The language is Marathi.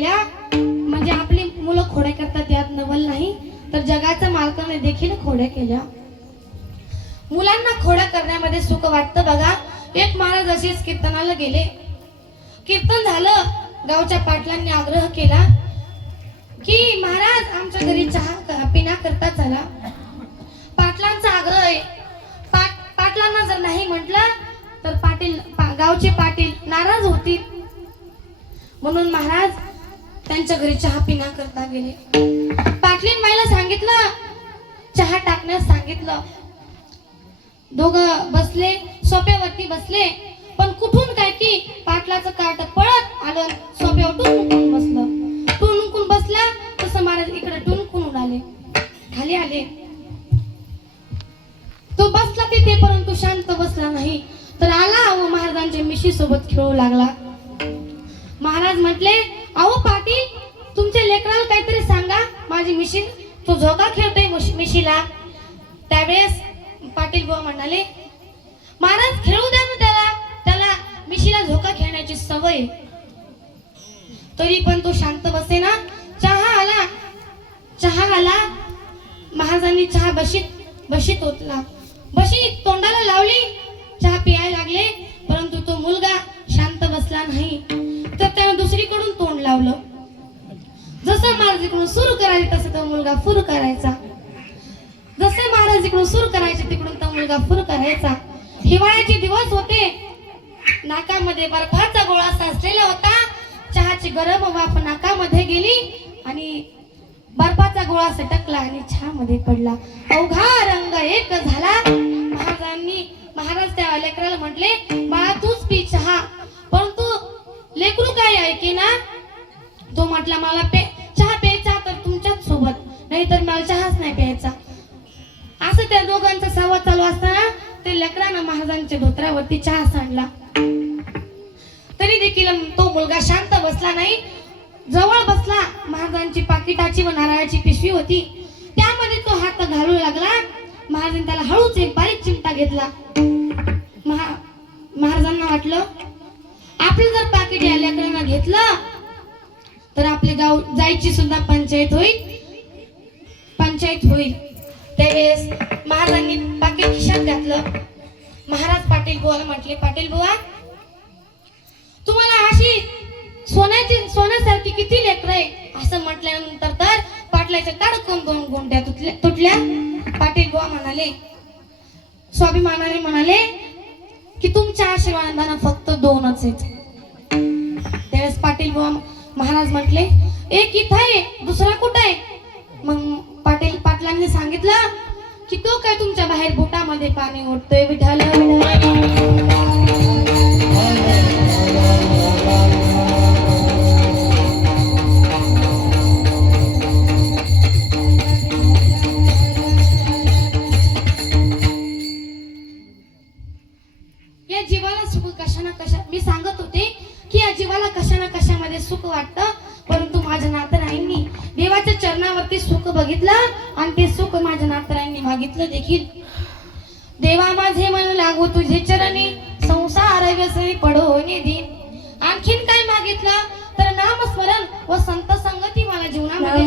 केल्या म्हणजे आपली मुलं खोड्या करतात यात नवल नाही, तर जगाच्या मालकाने देखील खोड्या केल्या. मुलांना खोड्या करण्यामध्ये सुख वाटतं बघा. एक महाराज असेच कीर्तनाला गेले. कीर्तन झालं, गावच्या पाटलांनी आग्रह केला की महाराज आमच्या घरी चहा पिण्या करता चला. पाटलांचा आग्रह आहे. पाटलांना जर नाही म्हटलं तर गावचे पाटील नाराज होतील, म्हणून महाराज त्यांच्या घरी चहा पिण्या करता गेले. पाटलीन बाईला सांगितलं, चहा टाकण्यास सांगितलं. दोघं बसले, सोप्यावरती बसले, पण कुठून काय की पाटलाचं काट पळत आलं, सोप्यावर टुणकून बसलं. टुणकून बसला तसं महाराज इकडे टुणकून उडाले, खाली आले. तो बसला तिथे, परंतु शांत बसला नाही, तर आला व महाराजांच्या मिशी सोबत खेळू लागला. महाराज म्हटले, अहो पाटील, तुमच्या लेकराला काहीतरी सांगा, माझी मिशी तो झोका खेळतोय मिशीला. त्यावेळेस पाटील बुवा म्हणाले, महाराज खेळू द्या ना त्याला मिशीला झोका खेळण्याची सवय. तरी पण तो शांत बसे ना. चहा आला. महाराजांनी चहा बशीत ओतला, बशीत तोंडाला लावली, चहा पियायला लागले, परंतु तो मुलगा शांत बसला नाही, तर त्याने दुसरीकडून तोंड लावलं. जसं महाराज इकडून सुरू करायचे तसं तो मुलगा फुर करायचा. जसे महाराज इकडून सुरू करायचे तिकडून तो मुलगा फुर करायचा. हिवाळ्याचे दिवस होते. नाकामध्ये बर्फाचा गोळा साचलेला होता. चहाची गरम वाफ नाकामध्ये गेली आणि बर्फाचा गोळा सटकला आणि चहामध्ये पडला. अवघा रंग एक झाला. महाराज त्या लेकराला म्हटले, बाळा तूच पी चहा. परंतु लेकरू काय ऐके ना. तो म्हटला, मला चहा प्यायचा तर तुमच्याच सोबत, नाहीतर मला चहाच नाही प्यायचा. असं त्या दोघांचा संवाद चालू असताना ते लेकरानं महाराजांच्या धोत्रावरती चहा सांडला. तरी देखील तो मुलगा शांत बसला नाही. जवळ बसला. महाराजांची पाकिटाची व नारळाची पिशवी होती, त्यामध्ये तो हात घालू लागला. महाराजांनी त्याला हळूच एक बारीक चिमटा घेतला. महाराजांना वाटलं, आपलं जर पाकिट या लेकरांना घेतलं तर आपले गाव जायची सुद्धा पंचायत होईल. त्यावेळेस महाराजांनी पाकिट खिशात घातलं. महाराज पाटील बुवाला म्हटले, पाटील बुवा, तुम्हाला अशी सोन्यासारखी किती लेकरं आहे. असं म्हटल्यानंतर तर पाटलाच्या ताडकन 2 गोंड्या तुटल्या. पाटील बुवा म्हणाले, स्वाभिमानाने म्हणाले की तुमच्या आशीर्वादानं फक्त 2च आहेत. त्यावेळेस पाटील बुवा महाराज म्हटले, एक इथं आहे, दुसरा कुठं आहे. मग पाटलांनी सांगितलं की तो काय तुमच्या बाहेर बोटामध्ये पाणी ओढतोय. विठाला या जीवाला सुख मी सांगत होते की या जीवाला कशामध्ये सुख वाटतं, परंतु माझ्या नातराईंनी देवाच्या चरणावरती सुख बघितलं आणि ते सुख माझ्या नातराईंनी मागितलं देखील. देवा माझे मन लागू तुझे चरणी, संसार व्यसनी पडोने दिन. आणखीन काय मागितलं तर नामस्मरण व संत संगती मला जीवनामध्ये